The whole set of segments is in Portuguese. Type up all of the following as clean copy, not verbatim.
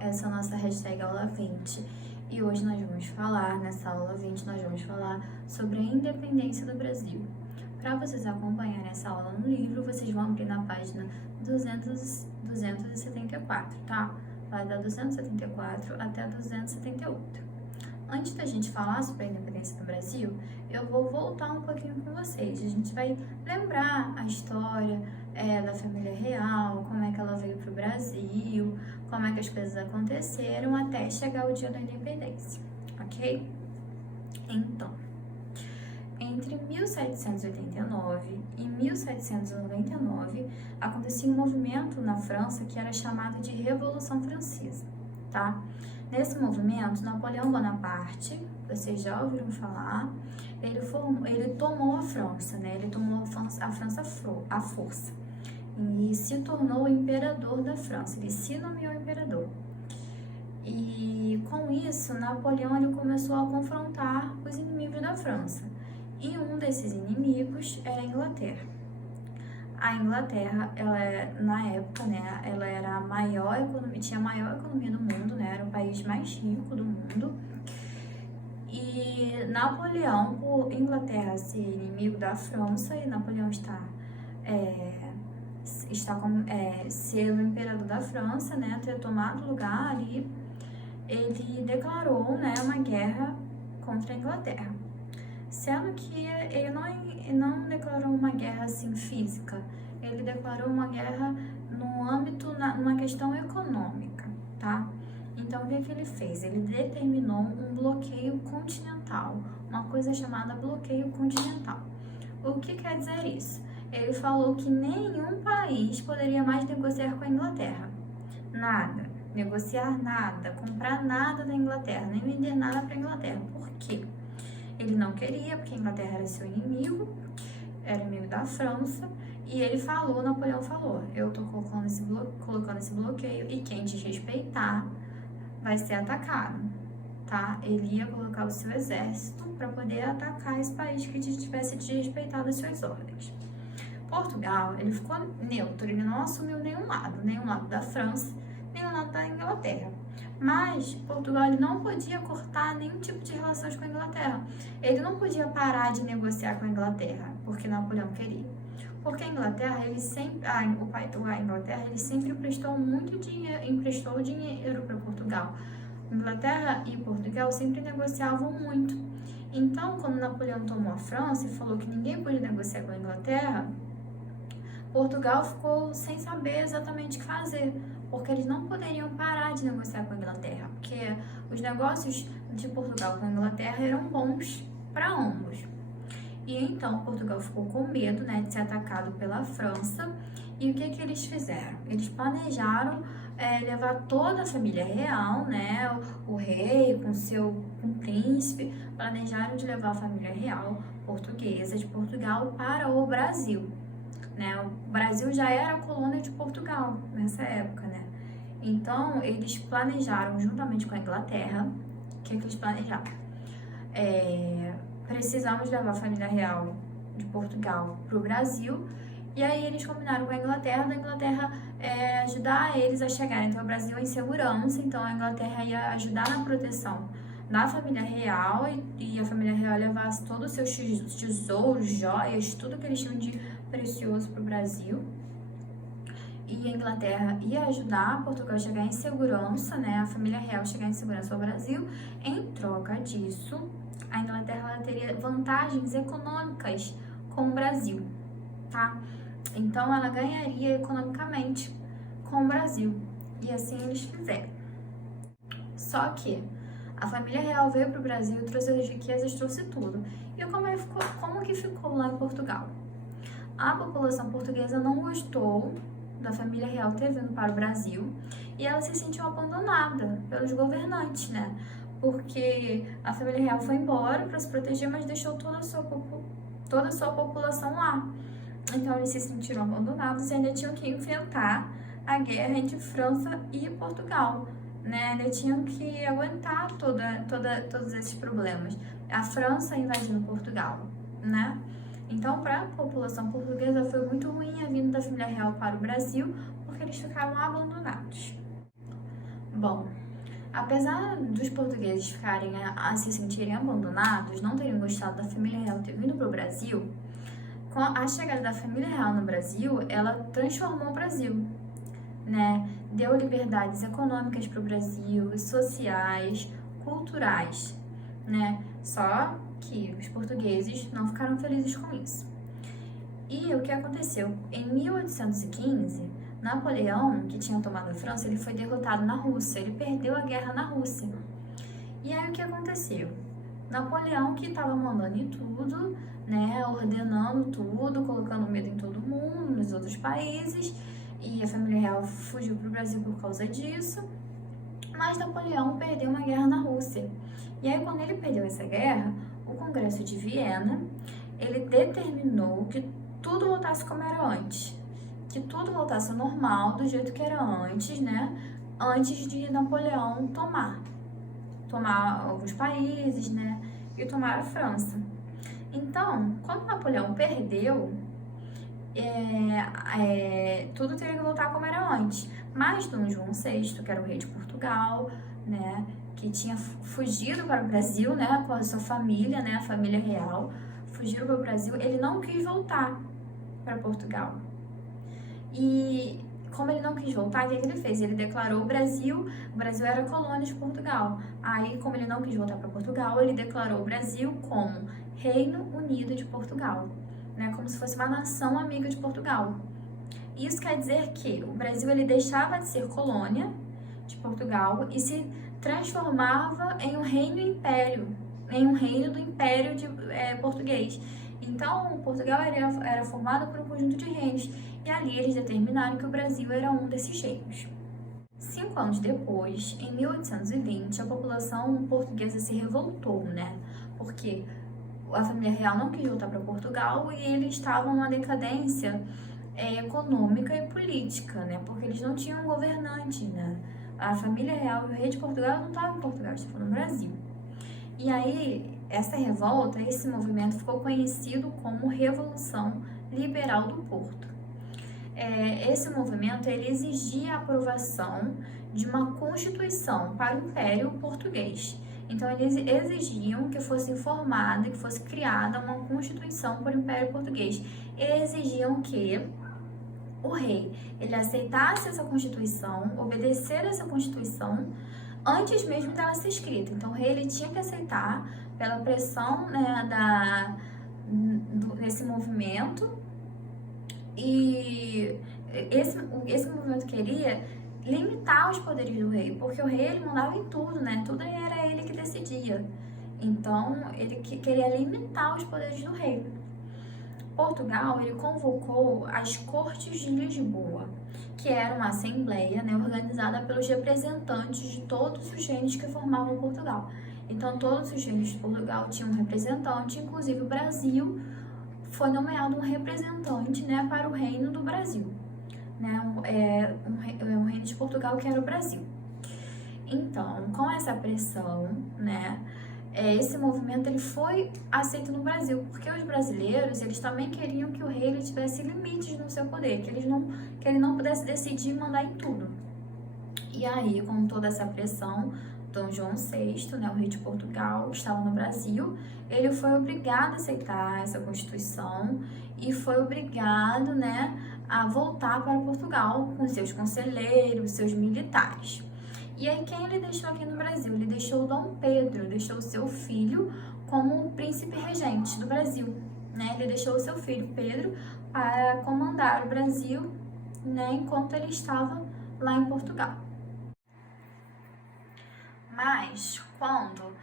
Essa é a nossa hashtag aula 20 e hoje nós vamos falar, nessa aula 20, nós vamos falar sobre a independência do Brasil. Para vocês acompanharem essa aula no livro, vocês vão abrir na página 274, tá? Vai da 274 até 278. Antes da gente falar sobre a independência do Brasil, eu vou voltar um pouquinho com vocês. A gente vai lembrar a história da família real, como é que ela veio para o Brasil, como é que as coisas aconteceram até chegar o dia da independência, ok? Então, entre 1789 e 1799, acontecia um movimento na França que era chamado de Revolução Francesa, tá? Nesse movimento, Napoleão Bonaparte, vocês já ouviram falar, ele tomou a França, né? Ele tomou a França à força e se tornou o imperador da França, ele se nomeou imperador. E com isso, Napoleão ele começou a confrontar os inimigos da França. E um desses inimigos era a Inglaterra. A Inglaterra, na época, né, ela era a maior economia, tinha a maior economia do mundo, né, era o país mais rico do mundo. E Napoleão, por Inglaterra ser inimigo da França e Napoleão ser o imperador da França, né, ter tomado lugar ali, ele declarou, né, uma guerra contra a Inglaterra. Sendo que ele não declarou uma guerra assim física, ele declarou uma guerra no âmbito, numa questão econômica, tá? Então, o que ele fez? Ele determinou um bloqueio continental, uma coisa chamada bloqueio continental. O que quer dizer isso? Ele falou que nenhum país poderia mais negociar com a Inglaterra. Nada, negociar nada, comprar nada da Inglaterra, nem vender nada para a Inglaterra. Por quê? Ele não queria, porque a Inglaterra era seu inimigo, era inimigo da França, e Napoleão falou, eu tô colocando esse bloqueio, e quem desrespeitar vai ser atacado, tá? Ele ia colocar o seu exército para poder atacar esse país que tivesse desrespeitado as suas ordens. Portugal, ele ficou neutro, ele não assumiu nenhum lado da França, nenhum lado da Inglaterra. Mas Portugal ele não podia cortar nenhum tipo de relações com a Inglaterra. Ele não podia parar de negociar com a Inglaterra, porque Napoleão queria. Porque a Inglaterra, a Inglaterra sempre emprestou dinheiro para Portugal. Inglaterra e Portugal sempre negociavam muito. Então, quando Napoleão tomou a França e falou que ninguém podia negociar com a Inglaterra, Portugal ficou sem saber exatamente o que fazer, porque eles não poderiam parar de negociar com a Inglaterra, porque os negócios de Portugal com a Inglaterra eram bons para ambos. E então Portugal ficou com medo, né, de ser atacado pela França, e o que eles fizeram? Eles planejaram levar toda a família real, né, o rei com o príncipe, planejaram de levar a família real portuguesa de Portugal para o Brasil. Né? O Brasil já era colônia de Portugal nessa época, né? Então, eles planejaram, juntamente com a Inglaterra, o que eles planejaram? Precisamos levar a família real de Portugal para o Brasil, e aí eles combinaram com a Inglaterra, da Inglaterra ajudar eles a chegarem até o Brasil em segurança. Então, a Inglaterra ia ajudar na proteção da família real, e a família real levasse todos os seus tesouros, joias, tudo que eles tinham de precioso para o Brasil. E a Inglaterra ia ajudar Portugal a chegar em segurança, né? A família real chegar em segurança ao Brasil. Em troca disso, a Inglaterra ela teria vantagens econômicas com o Brasil, tá? Então, ela ganharia economicamente com o Brasil. E assim eles fizeram. Só que a família real veio para o Brasil, trouxe as riquezas, trouxe tudo. E como que ficou lá em Portugal? A população portuguesa não gostou da família real ter vindo para o Brasil e ela se sentiu abandonada pelos governantes, né? Porque a família real foi embora para se proteger, mas deixou toda a sua população lá. Então, eles se sentiram abandonados e ainda tinham que enfrentar a guerra entre França e Portugal, né? Ainda tinham que aguentar todos esses problemas. A França invadindo Portugal, né? Então, para a população portuguesa foi muito ruim a vinda da família real para o Brasil, porque eles ficaram abandonados. Bom, apesar dos portugueses ficarem a se sentirem abandonados, não terem gostado da família real ter vindo para o Brasil, com a chegada da família real no Brasil, ela transformou o Brasil, né? Deu liberdades econômicas para o Brasil, sociais, culturais, né? Só que os portugueses não ficaram felizes com isso. E o que aconteceu? Em 1815, Napoleão, que tinha tomado a França, ele foi derrotado na Rússia, ele perdeu a guerra na Rússia. E aí o que aconteceu? Napoleão, que estava mandando em tudo, né, ordenando tudo, colocando medo em todo mundo, nos outros países, e a família real fugiu para o Brasil por causa disso, mas Napoleão perdeu uma guerra na Rússia. E aí quando ele perdeu essa guerra, o Congresso de Viena, ele determinou que tudo voltasse como era antes, que tudo voltasse ao normal, do jeito que era antes, né, antes de Napoleão tomar alguns países, né, e tomar a França. Então, quando Napoleão perdeu, tudo teria que voltar como era antes. Mas Dom João VI, que era o rei de Portugal, né, que tinha fugido para o Brasil, né, com a sua família, né, a família real, fugiram para o Brasil, ele não quis voltar para Portugal. E como ele não quis voltar, o que ele fez? Ele declarou o Brasil era colônia de Portugal. Aí, como ele não quis voltar para Portugal, ele declarou o Brasil como Reino Unido de Portugal, né? Como se fosse uma nação amiga de Portugal. Isso quer dizer que o Brasil ele deixava de ser colônia de Portugal e se transformava em um reino-império, em um reino do Império português. Então, Portugal era formado por um conjunto de reinos, e ali eles determinaram que o Brasil era um desses reinos. 5 anos depois, em 1820, a população portuguesa se revoltou, né? Porque a família real não quis voltar para Portugal e eles estavam numa decadência econômica e política, né? Porque eles não tinham um governante, né? A família real e o rei de Portugal não estavam em Portugal, estavam no Brasil. E aí, essa revolta, esse movimento ficou conhecido como Revolução Liberal do Porto. Esse movimento ele exigia a aprovação de uma constituição para o Império Português. Então, eles exigiam que fosse formada, que fosse criada uma constituição para o Império Português. Eles exigiam que o rei ele aceitasse essa constituição, obedecesse essa constituição, antes mesmo dela ser escrita. Então, o rei ele tinha que aceitar pela pressão, né, desse movimento. E esse movimento queria limitar os poderes do rei, porque o rei ele mandava em tudo, né? Tudo era ele que decidia. Então, ele queria limitar os poderes do rei. Portugal, ele convocou as Cortes de Lisboa, que era uma assembleia, né, organizada pelos representantes de todos os reinos que formavam Portugal. Então, todos os reinos de Portugal tinham um representante, inclusive o Brasil foi nomeado um representante, né, para o reino do Brasil, né, um reino de Portugal que era o Brasil. Então, com essa pressão, né, esse movimento ele foi aceito no Brasil, porque os brasileiros eles também queriam que o rei ele tivesse limites no seu poder, que ele não pudesse decidir e mandar em tudo. E aí, com toda essa pressão, Dom João VI, né, o rei de Portugal, que estava no Brasil, ele foi obrigado a aceitar essa Constituição e foi obrigado, né, a voltar para Portugal com seus conselheiros, seus militares. E aí, quem ele deixou aqui no Brasil? Ele deixou Dom Pedro, deixou o seu filho como um príncipe regente do Brasil, né? Ele deixou o seu filho Pedro para comandar o Brasil, né, enquanto ele estava lá em Portugal. Mas, quando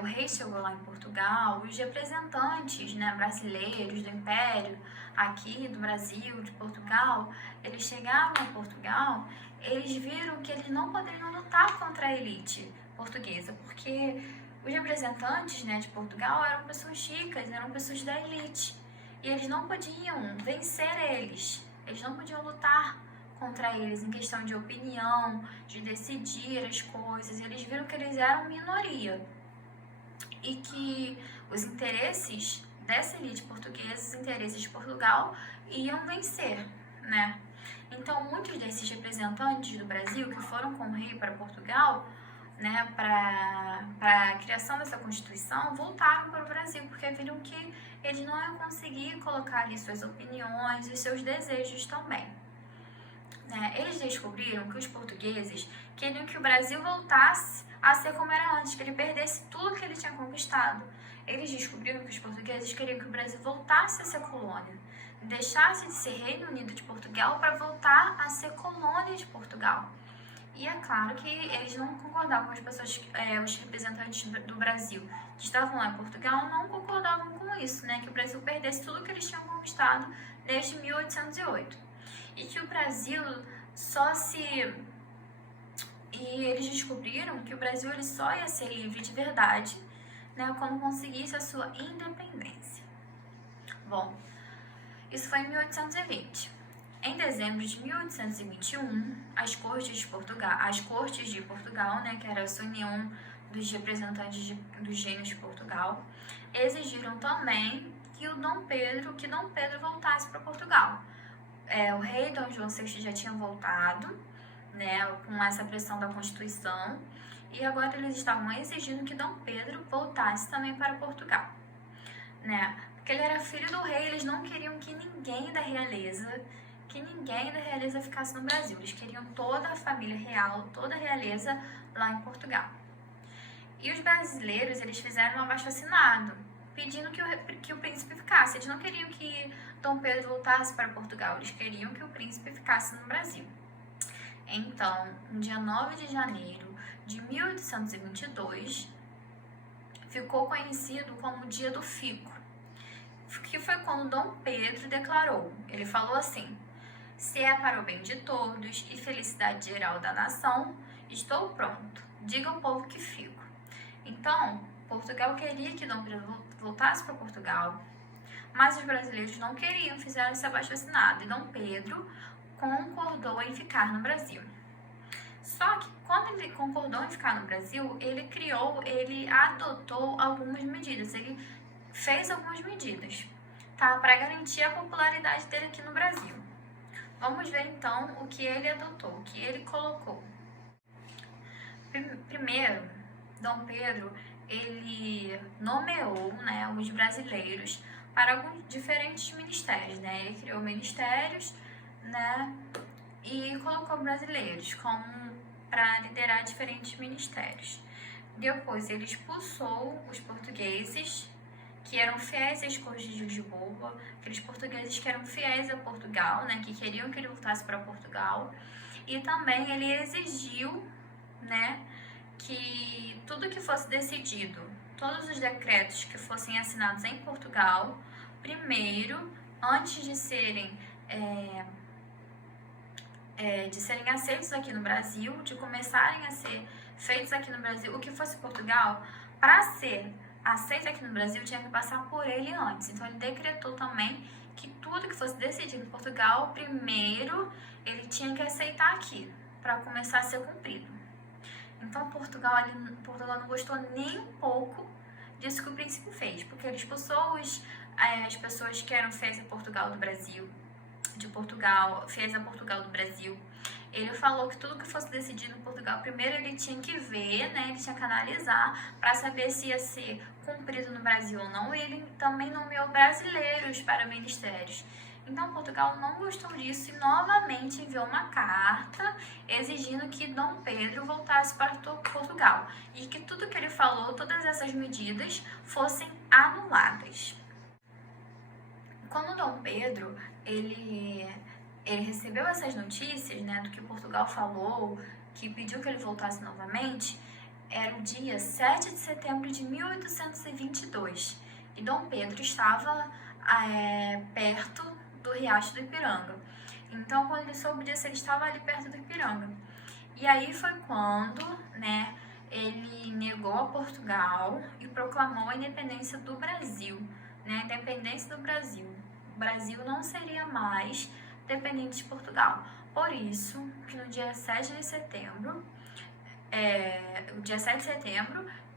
o rei chegou lá em Portugal, os representantes, né, brasileiros do Império, aqui do Brasil, de Portugal, eles chegaram em Portugal, eles viram que eles não poderiam lutar contra a elite portuguesa, porque os representantes, né, de Portugal eram pessoas ricas, eram pessoas da elite, e eles não podiam vencer eles não podiam lutar contra eles em questão de opinião, de decidir as coisas. Eles viram que eles eram minoria e que os interesses dessa elite portuguesa, os interesses de Portugal iam vencer, né? Então, muitos desses representantes do Brasil que foram com o rei para Portugal, né, para a criação dessa Constituição, voltaram para o Brasil, porque viram que eles não iam conseguir colocar ali suas opiniões e seus desejos também. Né? Eles descobriram que os portugueses queriam que o Brasil voltasse a ser como era antes, que ele perdesse tudo que ele tinha conquistado. Eles descobriram que os portugueses queriam que o Brasil voltasse a ser colônia, deixasse de ser Reino Unido de Portugal para voltar a ser colônia de Portugal. E é claro que eles não concordavam com as pessoas, os representantes do Brasil que estavam lá em Portugal não concordavam com isso, né? Que o Brasil perdesse tudo que eles tinham conquistado desde 1808. E que o Brasil E eles descobriram que o Brasil ele só ia ser livre de verdade, né, quando conseguisse a sua independência. Bom, isso foi em 1820. Em dezembro de 1821, as cortes de Portugal, né, que era essa união dos representantes dos reinos de Portugal, exigiram também que Dom Pedro voltasse para Portugal. O rei Dom João VI já tinha voltado, né, com essa pressão da Constituição, e agora eles estavam exigindo que Dom Pedro voltasse também para Portugal, né, porque ele era filho do rei. Eles não queriam que ninguém da realeza ficasse no Brasil. Eles queriam toda a família real, toda a realeza lá em Portugal. E os brasileiros, eles fizeram um abaixo-assinado pedindo que o príncipe ficasse. Eles não queriam que Dom Pedro voltasse para Portugal, eles queriam que o príncipe ficasse no Brasil. Então, no dia 9 de janeiro de 1822, ficou conhecido como o Dia do Fico, que foi quando Dom Pedro declarou. Ele falou assim: se é para o bem de todos e felicidade geral da nação, estou pronto. Diga ao povo que fico. Então, Portugal queria que Dom Pedro voltasse para Portugal, mas os brasileiros não queriam, fizeram esse abaixo-assinado, e Dom Pedro concordou em ficar no Brasil. Só que quando ele concordou em ficar no Brasil, ele adotou algumas medidas, ele fez algumas medidas, tá, para garantir a popularidade dele aqui no Brasil. Vamos ver então o que ele adotou, o que ele colocou. Primeiro, Dom Pedro, ele nomeou, né, os brasileiros para alguns diferentes ministérios, né? Ele criou ministérios, né, e colocou brasileiros para liderar diferentes ministérios. Depois ele expulsou os portugueses que eram fiéis às cortes de Lisboa, aqueles portugueses que eram fiéis a Portugal, né, que queriam que ele voltasse para Portugal. E também ele exigiu, né, que tudo que fosse decidido, todos os decretos que fossem assinados em Portugal, primeiro, antes de serem aceitos aqui no Brasil, de começarem a ser feitos aqui no Brasil, o que fosse Portugal, para ser aceito aqui no Brasil, tinha que passar por ele antes. Então, ele decretou também que tudo que fosse decidido em Portugal, primeiro, ele tinha que aceitar aqui, para começar a ser cumprido. Então, Portugal não gostou nem um pouco disso que o príncipe fez, porque ele expulsou as pessoas que eram fiéis a Portugal do Brasil, fiéis a Portugal do Brasil. Ele falou que tudo que fosse decidido em Portugal, primeiro ele tinha que ver, né, ele tinha que analisar para saber se ia ser cumprido no Brasil ou não. E ele também nomeou brasileiros para ministérios. Então, Portugal não gostou disso e novamente enviou uma carta exigindo que Dom Pedro voltasse para Portugal e que tudo que ele falou, todas essas medidas, fossem anuladas. Quando Dom Pedro ele recebeu essas notícias, né, do que Portugal falou, que pediu que ele voltasse novamente, era o dia 7 de setembro de 1822 e Dom Pedro estava perto do Riacho do Ipiranga. Então, quando ele soube disso, ele estava ali perto do Ipiranga. E aí foi quando, né, ele negou a Portugal e proclamou a independência do Brasil, né, a independência do Brasil. O Brasil não seria mais dependente de Portugal. Por isso, que no dia 7 de setembro,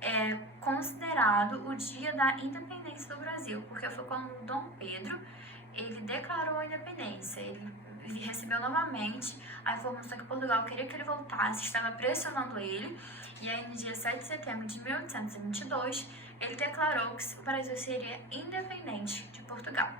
é considerado o dia da independência do Brasil, porque foi quando Dom Pedro ele declarou a independência. Ele recebeu novamente a informação que Portugal queria que ele voltasse, estava pressionando ele, e aí no dia 7 de setembro de 1822 ele declarou que o Brasil seria independente de Portugal.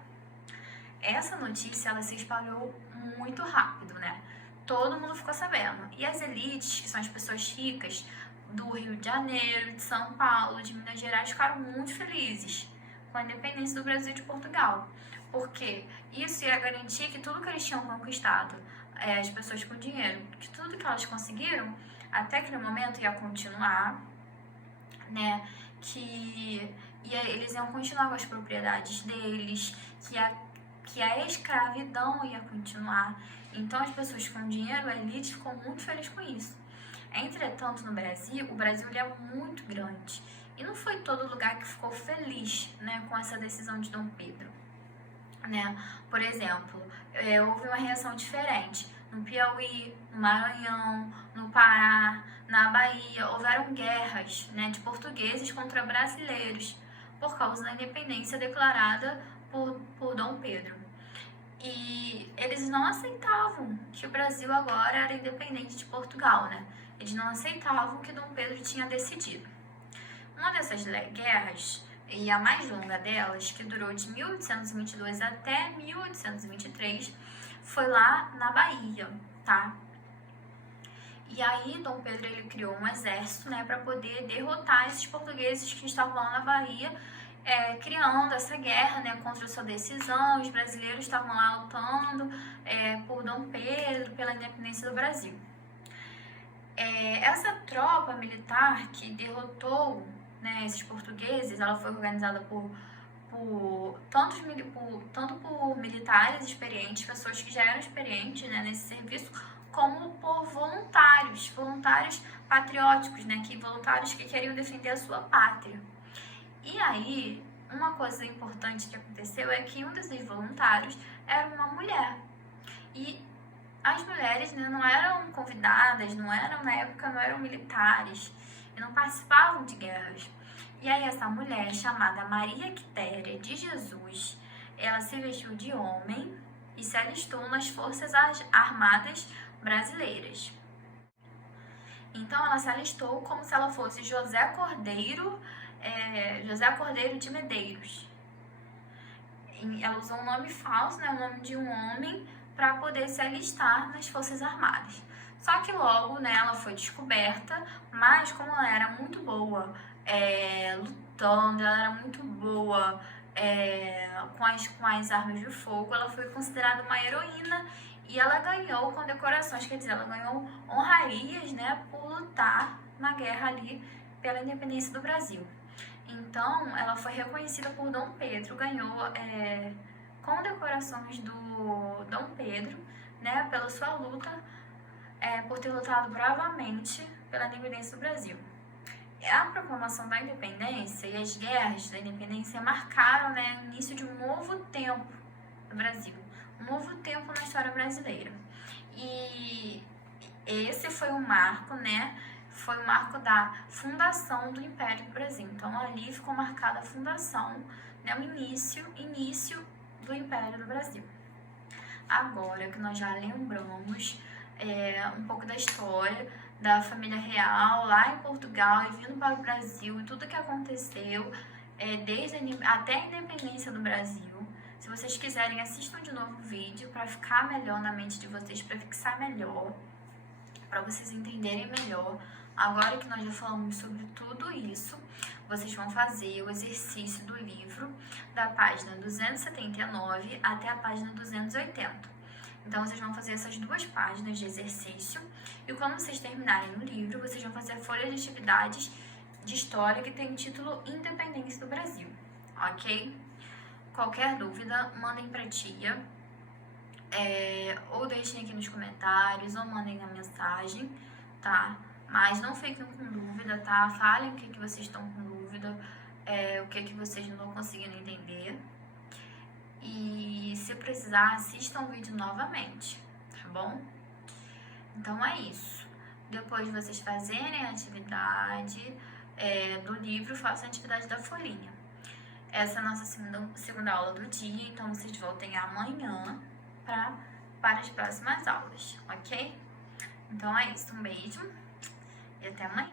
Essa notícia ela se espalhou muito rápido, né? Todo mundo ficou sabendo. E as elites, que são as pessoas ricas do Rio de Janeiro, de São Paulo, de Minas Gerais, ficaram muito felizes com a independência do Brasil de Portugal. Porque isso ia garantir que tudo que eles tinham conquistado, as pessoas com dinheiro, que tudo que elas conseguiram, até aquele momento ia continuar, né? Eles iam continuar com as propriedades deles, que a escravidão ia continuar. Então as pessoas com dinheiro, a elite ficou muito feliz com isso. Entretanto, no Brasil, o Brasil ele é muito grande e não foi todo lugar que ficou feliz, né, com essa decisão de Dom Pedro, né? Por exemplo, houve uma reação diferente no Piauí, no Maranhão, no Pará, na Bahia. Houveram guerras, né, de portugueses contra brasileiros por causa da independência declarada por Dom Pedro. E eles não aceitavam que o Brasil agora era independente de Portugal, né? Eles não aceitavam o que Dom Pedro tinha decidido. Uma dessas guerras, e a mais longa delas, que durou de 1822 até 1823, foi lá na Bahia, tá? E aí Dom Pedro ele criou um exército, né, para poder derrotar esses portugueses que estavam lá na Bahia, criando essa guerra, né, contra a sua decisão. Os brasileiros estavam lá lutando por Dom Pedro, pela independência do Brasil. Essa tropa militar que derrotou, né, esses portugueses, ela foi organizada tanto por militares experientes, pessoas que já eram experientes, né, nesse serviço, como por voluntários patrióticos, né, voluntários que queriam defender a sua pátria. E aí, uma coisa importante que aconteceu é que um desses voluntários era uma mulher. E as mulheres, né, não eram convidadas, na época não eram militares, e não participavam de guerras. E aí essa mulher, chamada Maria Quitéria de Jesus, ela se vestiu de homem e se alistou nas Forças Armadas Brasileiras. Então ela se alistou como se ela fosse José Cordeiro de Medeiros. Ela usou um nome falso, né, o nome de um homem, para poder se alistar nas Forças Armadas. Só que logo, né, ela foi descoberta, mas como ela era muito boa lutando, ela era muito boa com as armas de fogo, ela foi considerada uma heroína e ela ganhou condecorações, quer dizer, ela ganhou honrarias, né, por lutar na guerra ali pela independência do Brasil. Então, ela foi reconhecida por Dom Pedro, ganhou condecorações do Dom Pedro, né, pela sua luta, por ter lutado bravamente pela independência do Brasil. A proclamação da independência e as guerras da independência marcaram, né, o início de um novo tempo no Brasil, um novo tempo na história brasileira. E esse foi o marco, né, foi o marco da fundação do Império do Brasil. Então, ali ficou marcada a fundação, né, o início do Império do Brasil. Agora que nós já lembramos um pouco da história da família real lá em Portugal e vindo para o Brasil e tudo que aconteceu até a independência do Brasil. Se vocês quiserem, assistam de novo o vídeo para ficar melhor na mente de vocês, para fixar melhor, para vocês entenderem melhor. Agora que nós já falamos sobre tudo isso, vocês vão fazer o exercício do livro da página 279 até a página 280. Então, vocês vão fazer essas duas páginas de exercício e quando vocês terminarem o livro, vocês vão fazer a folha de atividades de história que tem o título Independência do Brasil, ok? Qualquer dúvida, mandem pra tia, ou deixem aqui nos comentários, ou mandem na mensagem, tá? Mas não fiquem com dúvida, tá? Falem o que vocês estão com dúvida, o que vocês não estão conseguindo entender. E se precisar, assistam o vídeo novamente, tá bom? Então é isso. Depois de vocês fazerem a atividade, do livro, façam a atividade da folhinha. Essa é a nossa segunda aula do dia, então vocês voltem amanhã para as próximas aulas, ok? Então é isso, um beijo e até amanhã.